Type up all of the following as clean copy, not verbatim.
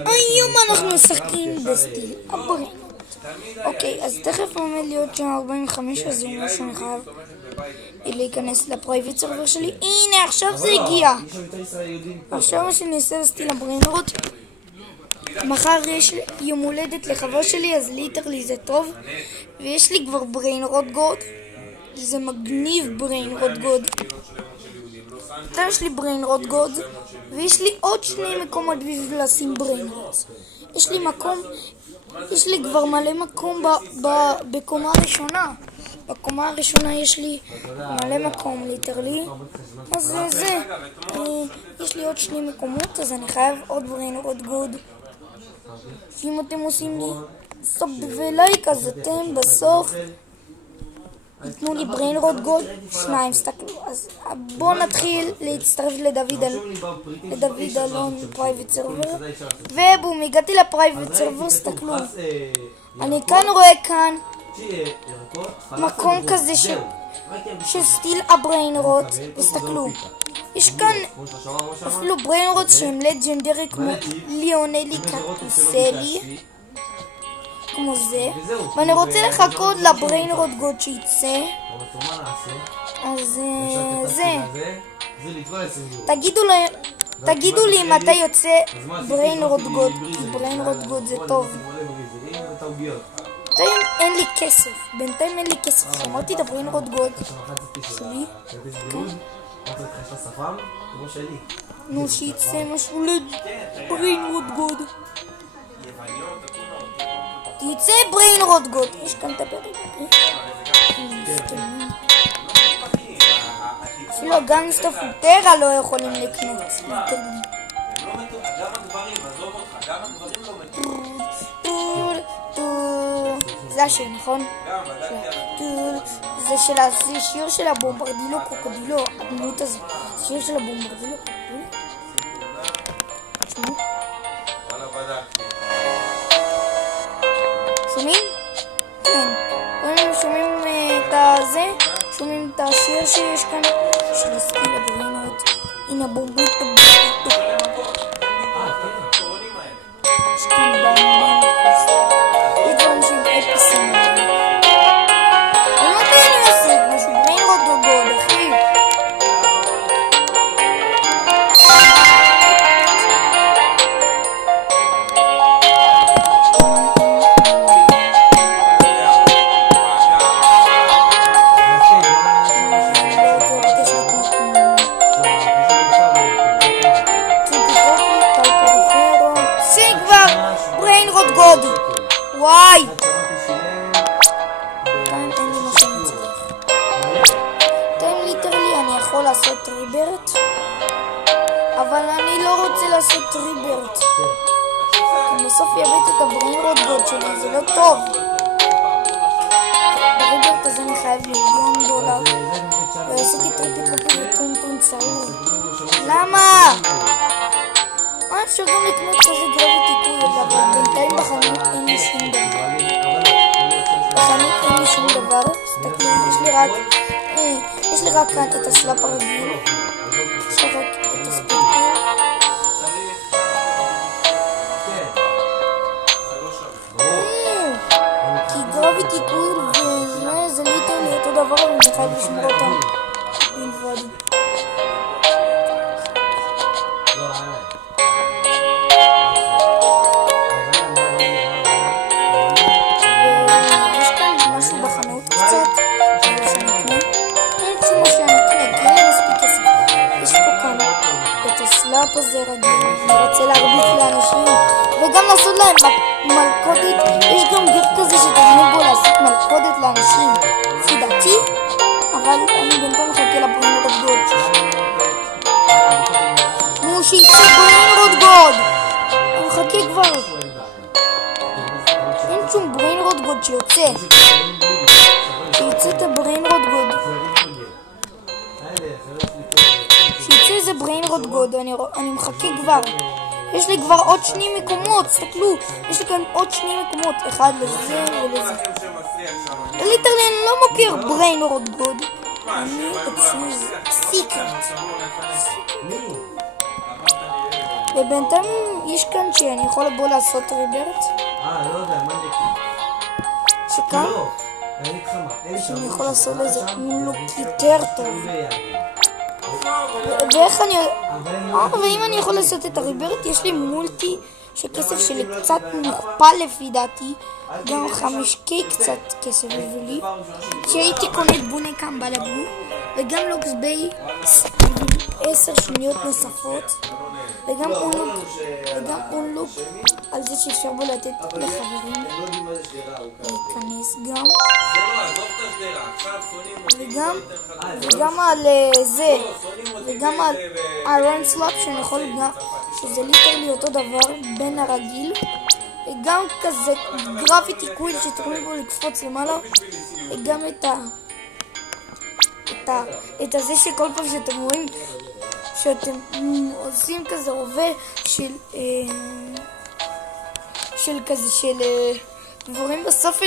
היום אנחנו משחקים בסטיל הברינות. אוקיי, אז תכף עומד להיות שם 45, אז זה אומר שאני חייב להיכנס לפרייבט סרבר שלי. הנה, עכשיו זה הגיע. עכשיו מה שאני אעשה בסטיל הברינות, מחר יש יום הולדת לחבר שלי, אז ליטרלי זה טוב. ויש לי כבר בריין רוט גוד. זה מגניב בריין רוט גוד. יש לי בריין רוט גוד, ויש לי עוד 2 מקומות בשביל לשים בריין רוט. יש לי כבר מלא מקום בקומה הראשונה. בקומה הראשונה יש לי מלא מקום ליטרלי. אז זה. יש לי עוד 2 מקומות, אז אני חייב עוד בריין רוט גוד. אם אתם עושים לי סאב ולייק, אז אתם בסוף תנו לי בריין רוט גוד 2, סתכלו. אז בואו נתחיל להצטרף לדוד אלון פרייבט סרבר. ובום, הגעתי לפרייבט סרבר, סתכלו. אני כאן רואה כאן מקום כזה של סטיל הבריין רוט, וסתכלו. יש כאן אפילו בריין רוט שהם לג'נדרי כמו ליאונלי קטוסלי, כמו זה, ואני רוצה לחכות לבריין רוט גוד שיצא. אז זה, תגידו לי מתי יוצא בריין רוט גוד, כי בריין רוט גוד זה טוב. בינתיים אין לי כסף, שמעתי את הבריין רוט גוד שלי. נו, שיצא משהו לבריין רוט גוד. תצא בריין רוט גוד. יש כאן את הפרק. אפילו הגנגסטר פוטרה לא יכולים לקנות. זה השיר, נכון? זה שיר של הבומברדילו קוקודילו. הדמות הזה. שיר של הבומברדילו קוקודילו. תשמעו. שומעים? כן. שומעים את הזה? שומעים את השיר שיש כאן? של הסטיל הברינות. הנה בומבוט הבומבוט. יש כאן בומבוט. יש דברים שהם אפסים. אני לא יודע לי לעשות משהו. בריין רוט גוד, אחי. וואי! תן ליטרלי, אני יכול לעשות טריברט, אבל אני לא רוצה לעשות טריברט, כי בסוף יאבד את הבריין רוט גוד שלי, זה לא טוב. בטריברט הזה אני חייב $1,000,000, ועשיתי טריפי וטונטון צעיר. למה? אפשר גם לקנות כזה גרביטי קוי, אבל בינתיים בחנות אין לי שום דבר. תסתכלו, יש לי רק כאן את הסלאפ הרגיל. יש לי רק את הספיקר. כי גרביטי קוי וזה ליטרלי אותו דבר, ואני חייב לשמור אותם בלבד. הסלאפ הזה רגיל, אני רוצה להרביץ לאנשים וגם לעשות להם מלכודת. יש גם גיר כזה שתגנו בו לעשות מלכודת לאנשים, לפי דעתי, אבל אני בינתיים מחכה לבריין רוט גוד. נו, שיצא בריין רוט גוד, אני מחכה כבר. אין שום בריין רוט גוד שיוצא את הבריין רוט גוד. שיצא איזה בריין רוט גוד, אני מחכה כבר. יש לי כבר עוד 2 מקומות, תסתכלו. יש לי כאן עוד 2 מקומות, אחד לזה ולזה. ליטרלי אני לא מכיר בריין רוט גוד. אני אצלי סיקרט. ובינתיים יש כאן שאני יכול לבוא לעשות ריברט. לא יודע, מה נקי? שכאן? לא, אני אגיד לך מה. שאני יכול לעשות איזה לוק יותר טוב. ואיך אני... ואם אני יכול לעשות את הריברט, יש לי מולטי שכסף שלי קצת מוכפל לפי דעתי, גם 5K קצת כסף בשבילי, שהייתי קונה את בונקה בלבו, וגם לוקס ביי 10 שניות נוספות, וגם אונלוק על זה שאפשר בו לתת לחברים להיכנס גם, וגם על זה, וגם על איירון סלאפ שאני יכול גם, שזה ליטרלי אותו דבר בין הרגיל, וגם כזה גרפיטי קוויל שתוכלו בו לקפוץ למעלה, וגם את הזה שכל פעם שאתם רואים שאתם עושים כזה רובה של כזה של דברים בסוף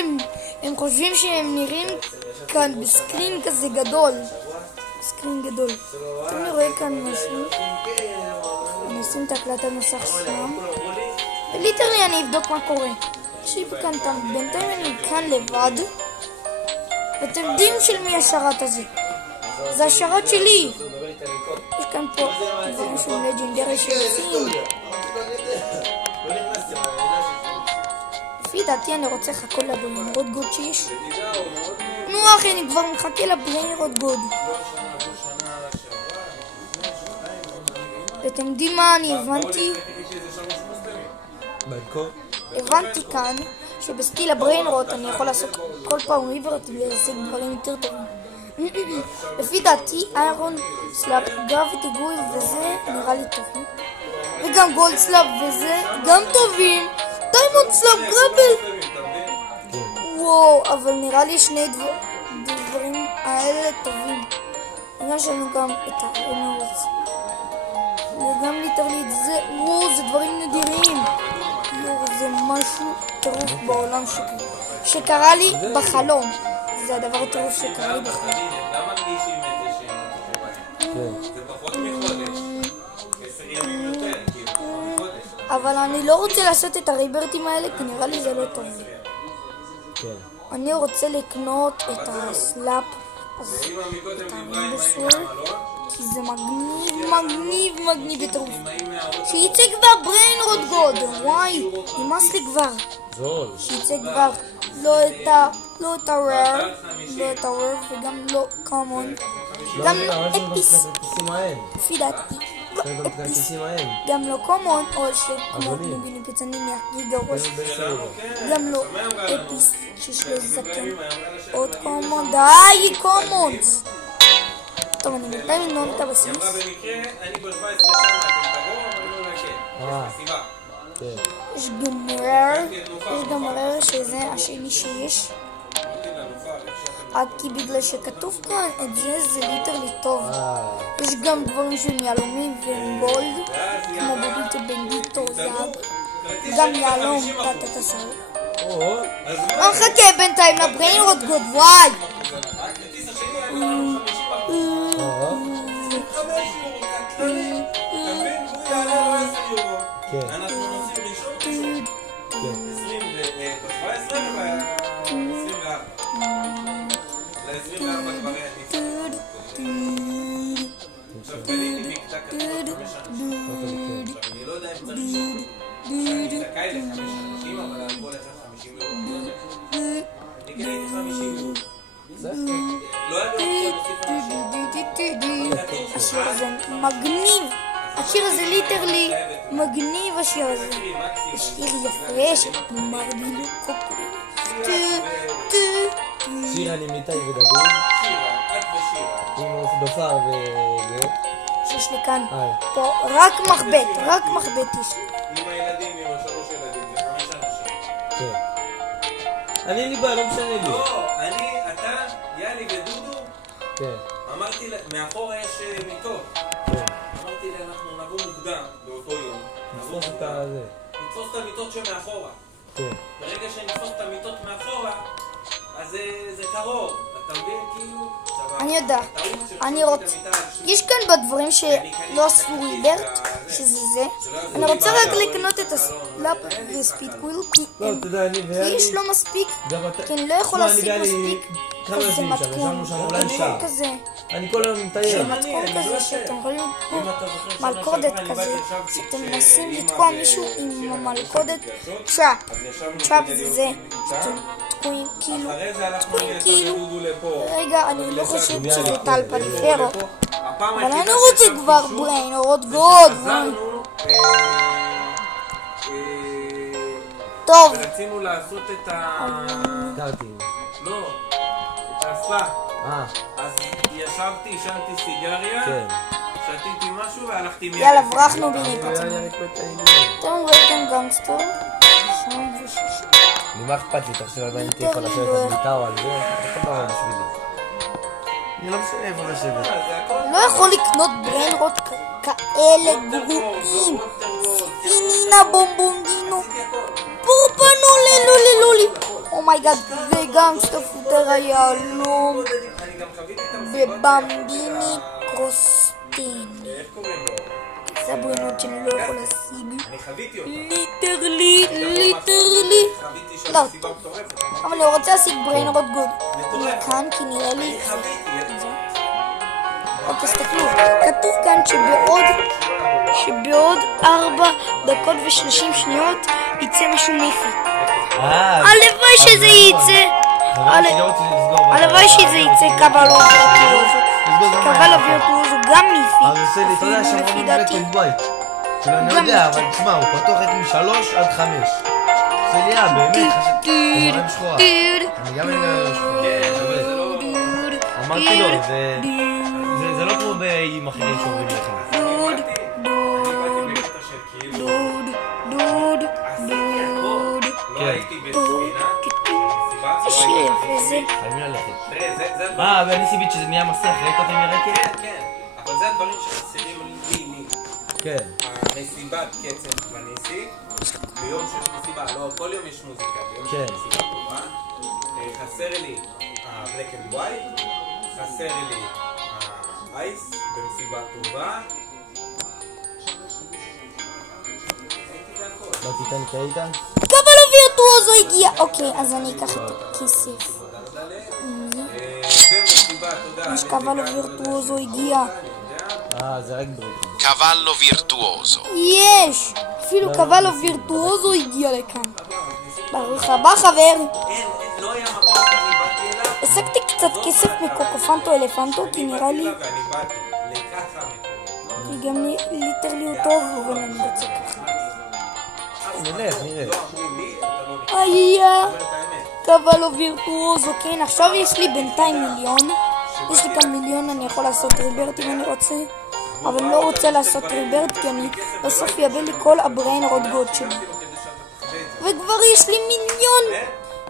הם חושבים שהם נראים כאן בסקרין כזה גדול, סקרין גדול. אני רואה כאן משהו, אני אשים את הקלטת מסך שם וליטרלי אני אבדוק מה קורה. תקשיב כאן, בינתיים אני כאן לבד, ואתם יודעים של מי השרת הזה? זה השרת שלי. יש כאן פה דברים של לג'נדרי שיוצאים. לפי דעתי אני רוצה לחכות לבריינרוד גוד שיש. נו אחי, אני כבר מחכה לבריינרוד גוד. ואתם יודעים מה אני הבנתי? הבנתי כאן שבסטיל הבריינרוד אני יכול לעשות כל פעם ריברט ולהשיג דברים יותר טובים. לפי דעתי איירון סלאפ, גרפיטי גוי וזה נראה לי טובים, וגם גולד סלאפ וזה גם טובים, דיימונד סלאפ גרבל, וואו, אבל נראה לי שני דברים האלה טובים. יש לנו גם את האנורס וגם ליטרלי את זה, וואו, זה דברים נדירים, יואו, זה משהו טירוף בעולם שקרה לי בחלום. זה הדבר הטרוף שקרה לי בחלום. למה מרגישים את זה שהם זה פחות מחודש? 10 ימים יותר, כי פחות מחודש. אבל אני לא רוצה לעשות את הריברטים האלה, כי נראה לי זה לא טוב. אני רוצה לקנות את הסלאפ, את הריברסור, כי זה מגניב בטרוף. שיצא כבר בריינרוד גוד, וואי, נמאס לי כבר. שיצא כבר לא את הרר וגם לא קומון, גם אפיס, לפי דעתי לא אפיס, גם לא קומון או שכמו נגיני פיצנים מהגיגה ראש, גם לא אפיס שיש לו זקן, עוד קומון, די קומונס. טוב, אני בינתיים לנעול את הבסיס. במקרה אני ב-17 שנה, אתם תבואו אבל לא נקד, בסיבה. יש גם רר שזה השני שיש, כי בגלל שכתוב כאן את זה ליטרלי טוב. יש גם דברים של יהלומים וגולד כמו בביטו בנדיטו זהב, גם יהלום תת הסל. חכה בינתיים לבריינרוד גוד, וואי, אנחנו נוסעים ראשון 17 וב-24 ל-24 כבר היה ניסה. עכשיו קניתי מקטע כתוב 5 אנשים. עכשיו אני לא יודע אם צריך שאני זכאי ל-5 אנשים, אבל על כל אחד 50 יורו. אני קניתי 50 יורו. לא היה לי אופציה להוסיף 50. השיר הזה מגניב, השיר הזה ליטרלי מגניב, השיר הזה שיר יפה שמרגיל קוקורים. שיר אני מיטי ודוד, שירה, את ושירה עם בפר וזה שיש לי כאן פה רק מחבט יש לי עם הילדים, עם 3 ילדים, זה 5 אנשים. כן, אני אין לי בעיה, לא משנה לי. לא, אתה, יאלי ודודו, כן, אמרתי, מאחורה יש מיטות. כן, אמרתי לי, אנחנו נבוא מוקדם באותו יום. נתפוס את הזה. נתפוס את המיטות שמאחורה. כן. ברגע שנתפוס את המיטות מאחורה, אז זה קרוב. אתה מבין? כאילו, עכשיו אני יודע. אני רוצה... יש כאן בדברים שלא עשו ריברט, שזה זה. אני רוצה רק לקנות את הסלאפ וספיד קוויל, כי יש לא מספיק, כי אני לא יכול להשיג מספיק כזה מתכון. כזה. אני כל היום מטייל. מתכון כזה שאתם יכולים פה מלכודת כזה, שאתם מנסים לתקוע מישהו עם המלכודת צ'אפ. צ'אפ זה שאתם תקועים כאילו, רגע, אני לא חושבת שזה טל פליפרו, אבל אני רוצה כבר בריין אורות גוד. טוב, רצינו לעשות את לא, את האספה. אז ישבתי, עישנתי סיגריה, שתיתי משהו והלכתי מיד. יאללה, ברחנו בנפצים. אתם ראיתם גנגסטר? מה אכפת לי? תחשב עדיין הייתי יכול לשבת על מיטה או על זה? איך אתה אומר בשבילי? אני לא משנה איפה לשבת. לא יכול לקנות בריינרוט כאלה גרועים. הנה בומבונגינו. פורפנו ללולי. אומייגאד, וגנגסטר פוטר היהלום. בבמביני קרוסטיני. זה הברינות שאני לא יכול להשיג. ליטרלי. לא, אבל אני רוצה להשיג בריינרוט גוד. כאן כי נראה לי אוקיי, תסתכלו, כתוב כאן שבעוד 4 דקות ו30 שניות יצא משהו מיפיק. הלוואי שזה יצא. הלוואי שזה יצא קבל או וירטואוזו. קבל או וירטואוזו גם מיפיק. אתה יודע שאמרנו בלק בית. אני יודע, אבל תשמע, הוא פתוח רק מ3 עד 5. זה ליאה, באמת, אומרים שחורה. אני גם אין שחורה. אמרתי לו, זה לא כמו באיים אחרים שאומרים לכם. שיר יפה זה. חייבים ללכת. ואני סיבית שזה נהיה מסך, ראית אותם ירקת? כן, אבל זה הדברים שחסרים לי. כן. המסיבת קצב בניסי, ביום שיש מסיבה, לא, כל יום יש מוזיקה, ביום שיש מסיבה טובה. חסר לי ה-Black and White, חסר לי ה-Ice במסיבה טובה. לא תיתן כאיתן? קבל או וירטואוזו הגיע. אוקיי, אז אני אקח את הכסף. יש קבל או וירטואוזו הגיע. זה רק בריטים. Cavallo virtuoso. יש! אפילו קבל או וירטואוזו הגיע לכאן. ברוך הבא חבר. השגתי קצת כסף מקוקופנטו אלפנטו, כי נראה לי כי גם ליטרלי הוא טוב, אבל אני רוצה ככה. נלך, נראה. קבל או וירטואוזו, כן, עכשיו יש לי בינתיים מיליון. יש לי כאן מיליון, אני יכול לעשות ריברט אם אני רוצה, אבל אני לא רוצה לעשות ריברט כי אני בסוף יאבד לי כל הבריינרוט גוד שלי. וכבר יש לי מיליון,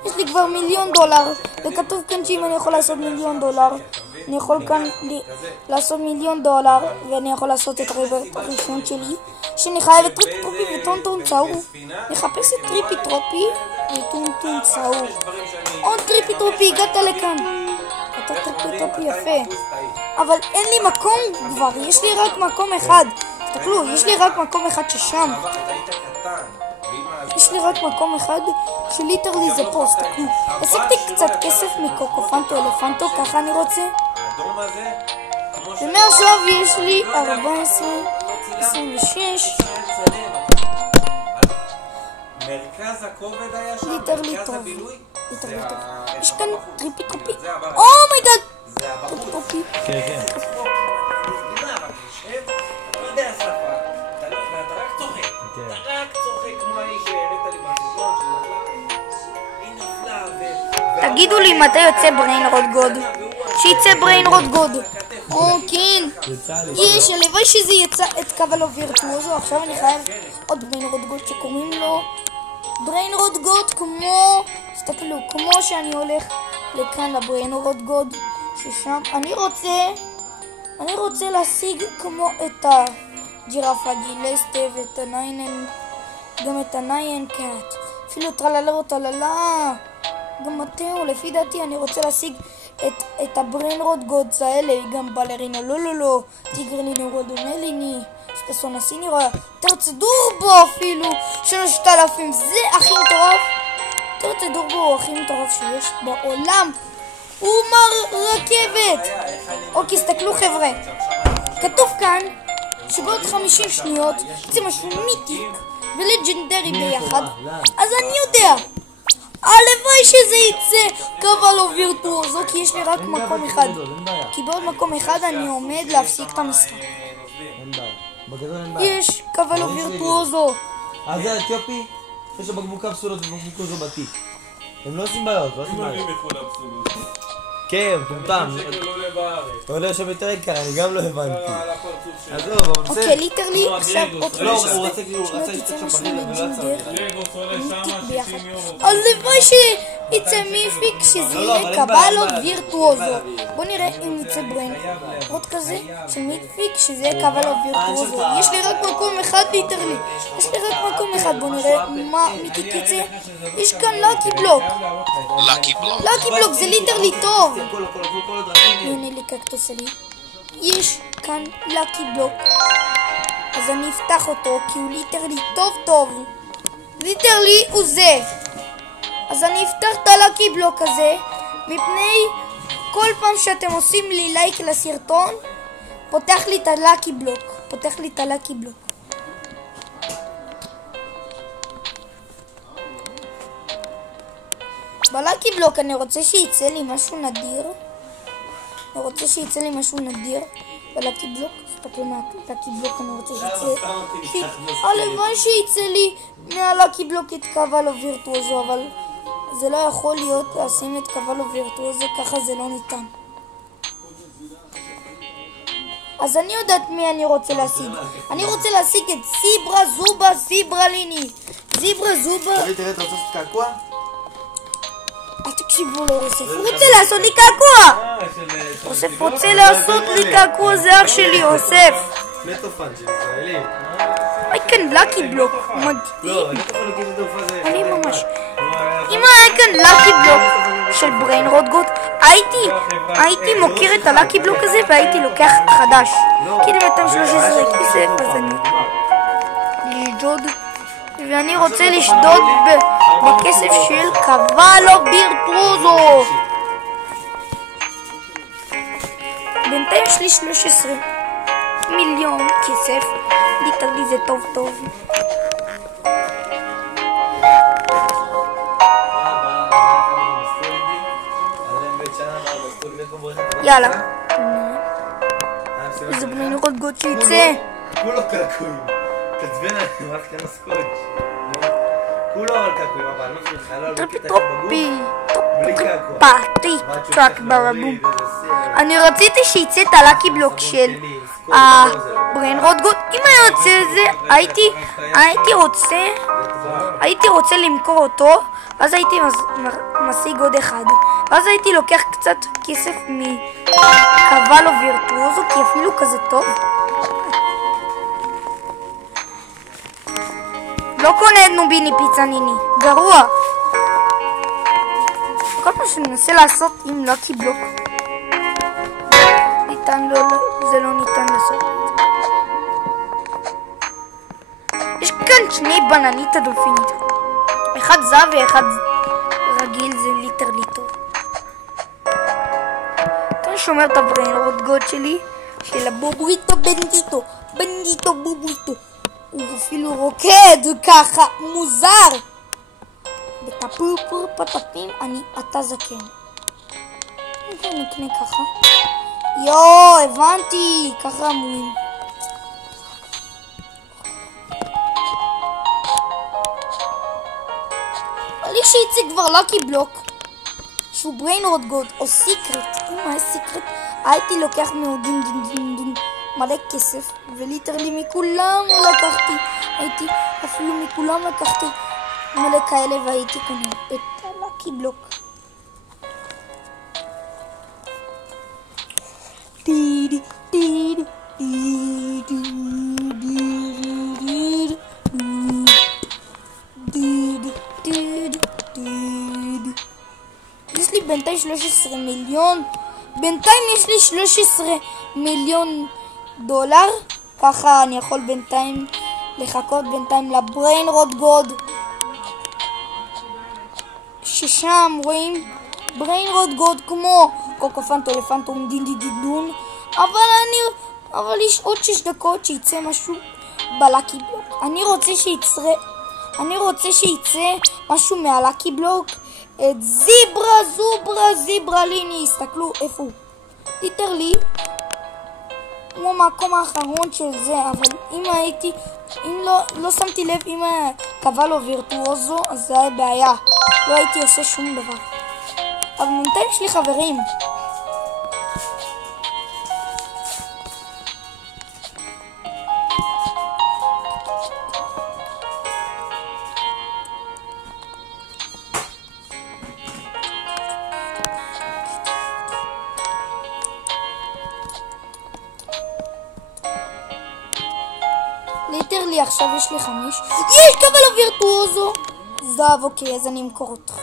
יש לי כבר $1,000,000, וכתוב כאן שאם אני יכול לעשות $1,000,000, אני יכול כאן לעשות $1,000,000, ואני יכול לעשות את הריברט הראשון שלי, שאני חייב את טריפי טרופי וטונטון צהור. נחפש את טריפי טרופי וטונטון צהור. עוד טריפי טרופי, הגעת לכאן. אתה טריפי טרופי יפה, אבל אין לי מקום כבר, יש לי רק מקום אחד. תסתכלו, יש לי רק מקום אחד ששם. יש לי רק מקום אחד שליטרלי זה פה, תסתכלו. השגתי קצת כסף מקוקופנטו אלפנטו, ככה אני רוצה. ומעכשיו יש לי 14, 26. מרכז הכובד היה שם, ליטרלי מרכז טוב. הבילוי. ליטרלי טוב. יש כאן טריפי טרופי. אומייגאד! טריפי טרופי. כן, כן. תגידו לי מתי יוצא בריינרוט גוד. שיצא בריינרוט גוד. כן. יש, הלוואי שזה יצא את קבל או וירטואוזו. עכשיו אני חייב עוד בריינרוט גוד שקוראים לו בריינרוט גוד, כמו, תסתכלו, כמו שאני הולך לכאן לבריינרוט גוד ששם אני רוצה להשיג כמו את הג'ירפה גילסטה ואת הניינן, גם את הניין קאט, אפילו טרללה וטללה, גם מתאו. לפי דעתי אני רוצה להשיג את את הבריינרוד גודס האלה, גם בלרינו לולולו, טיגרלינו רודונליני, ספסון הסינירה, טרצדורבו אפילו, 3,000, זה הכי מטורף. טרצדורבו הוא הכי מטורף שיש בעולם. הוא רכבת. אוקיי, הסתכלו חבר'ה. כתוב כאן שבעוד 50 שניות זה משהו מיתיק ולג'נדרי ביחד. אז אני יודע. הלוואי שזה יצא קוולו וירטואוזו, כי יש לי רק מקום אחד. כי בעוד מקום אחד אני עומד להפסיק את המשחק. יש קוולו וירטואוזו. אז זה אתיופי? יש לו בקבוק קפסולות ובקבוק בתיק. הם לא עושים בעיות, לא עושים בעיות. כן, טומטם. אתה עולה שם יותר יקר, אני גם לא הבנתי. אוקיי, ליטרלי, עכשיו עוד לא, הוא רצה להשתתף שם פנילה ולא עצר. הלוואי שיצא מיפיק שזה יהיה קבלו וירטואוזו. בוא נראה אם יצא בריינרוד כזה של מיפיק שזה יהיה קבלו וירטואוזו. יש לי רק מקום אחד ליטרלי. יש לי רק מקום אחד, בוא נראה מה מיתיק יצא. יש כאן לקי בלוק. לקי בלוק זה ליטרלי טוב. הנה לי קקטוס שלי. יש כאן לקי בלוק. אז אני אפתח אותו כי הוא ליטרלי טוב. ליטרלי הוא זה. אז אני אפתח את הלקי בלוק הזה, מפני כל פעם שאתם עושים לי לייק לסרטון, פותח לי את הלקי בלוק. בלקי בלוק אני רוצה שיצא לי משהו נדיר. בלקי בלוק, תסתכלו מהלקי בלוק, אני רוצה שיצא. הלוואי שיצא לי מהלקי בלוק את קוולו וירטואוזו, אבל זה לא יכול להיות לשים את קוולו וירטואוזו, ככה זה לא ניתן. אז אני יודעת מי אני רוצה להשיג. אני רוצה להשיג את זיברליני. תראה, אתה רוצה לעשות קעקוע? אל תקשיבו לו, אוסף. הוא רוצה לעשות לי קעקוע. אוסף רוצה לעשות לי קעקוע, זה אח שלי, אוסף. נטופן של ישראלי. היי כאן לקי בלוק. לא, נטופן הוא כזה תעופה זה... אני ממש... אם היה כאן לקי בלוק של בריינרוד גוד, הייתי מוקיר את הלקי בלוק הזה והייתי לוקח חדש. כי למתם 13 כסף, אז אני... לשדוד. ואני רוצה לשדוד בכסף של קוולו וירטואוזו. בינתיים יש לי 13 מיליון כסף. ליטרלי זה טוב. יאללה. איזה בריינרוד גוד שיצא. כולו קעקועים. תצבן עליהם, רק כאן הסקוץ'. כולו אבל קעקועים, אבל לא שלך, לא טופי. טראק ברבום. אני רציתי שיצא את הלקי בלוק של הבריינרוד גוד. אם היה יוצא את זה, הייתי רוצה למכור אותו, ואז הייתי משיג עוד אחד. ואז הייתי לוקח קצת כסף מקוולו וירטואוזו, כי אפילו כזה טוב. לא קונה את נוביני פיצניני, גרוע. כל פעם שאני מנסה לעשות עם לקי בלוק, זה לא ניתן לעשות. יש כאן שני בננית הדולפינית. אחד זהב ואחד רגיל, זה ליטרלי טוב. אני שומר את הבריינרוד גוד שלי, של הבובריטו בנדיטו בובריטו. הוא אפילו רוקד ככה, מוזר. בתפור פטפים, אתה זקן. אני נקנה ככה. הבנתי, ככה אמורים. לי שיצא כבר לקי בלוק, שהוא בריינרוד גוד, או סיקרט. אם היה סיקרט, הייתי לוקח מאוד מלא כסף, וליטרלי מכולם לקחתי, אפילו מכולם לקחתי מלא כאלה, והייתי קונה את הלקי בלוק. יש לי בינתיים 13 מיליון בינתיים יש לי 13 מיליון דולר, ככה אני יכול בינתיים לחכות בינתיים לבריין רוט גוד, ששם רואים בריין רוט גוד כמו קוקופנטו לפנטום דין דין דין דון, אבל יש עוד 6 דקות שיצא משהו בלאקי בלוק. אני רוצה שיצא משהו מהלאקי בלוק, את זיברה ליני, הסתכלו איפה הוא, ליטרלי כמו המקום האחרון של זה, אבל אם לא שמתי לב, אם קבלו וירטואוזו, אז זה היה בעיה, לא הייתי עושה שום דבר. אבל בינתיים יש לי חברים. ליטרלי עכשיו יש לי 5. יש קבלו וירטואוזו זהב, אוקיי, אז אני אמכור אותך.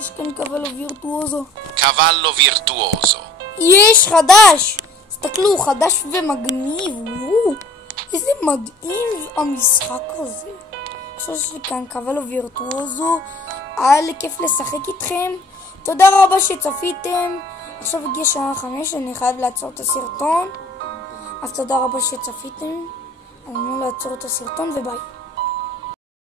יש כאן קבלו וירטואוזו. Cavallo virtuoso. יש חדש, תסתכלו, חדש ומגניב. איזה מדהים המשחק הזה. עכשיו יש לי כאן קבלו וירטואוזו, היה לי כיף לשחק איתכם, תודה רבה שצפיתם. עכשיו הגיע שעה 5, אני חייב לעצור את הסרטון, אז תודה רבה שצפיתם, אני אמור לעצור את הסרטון וביי.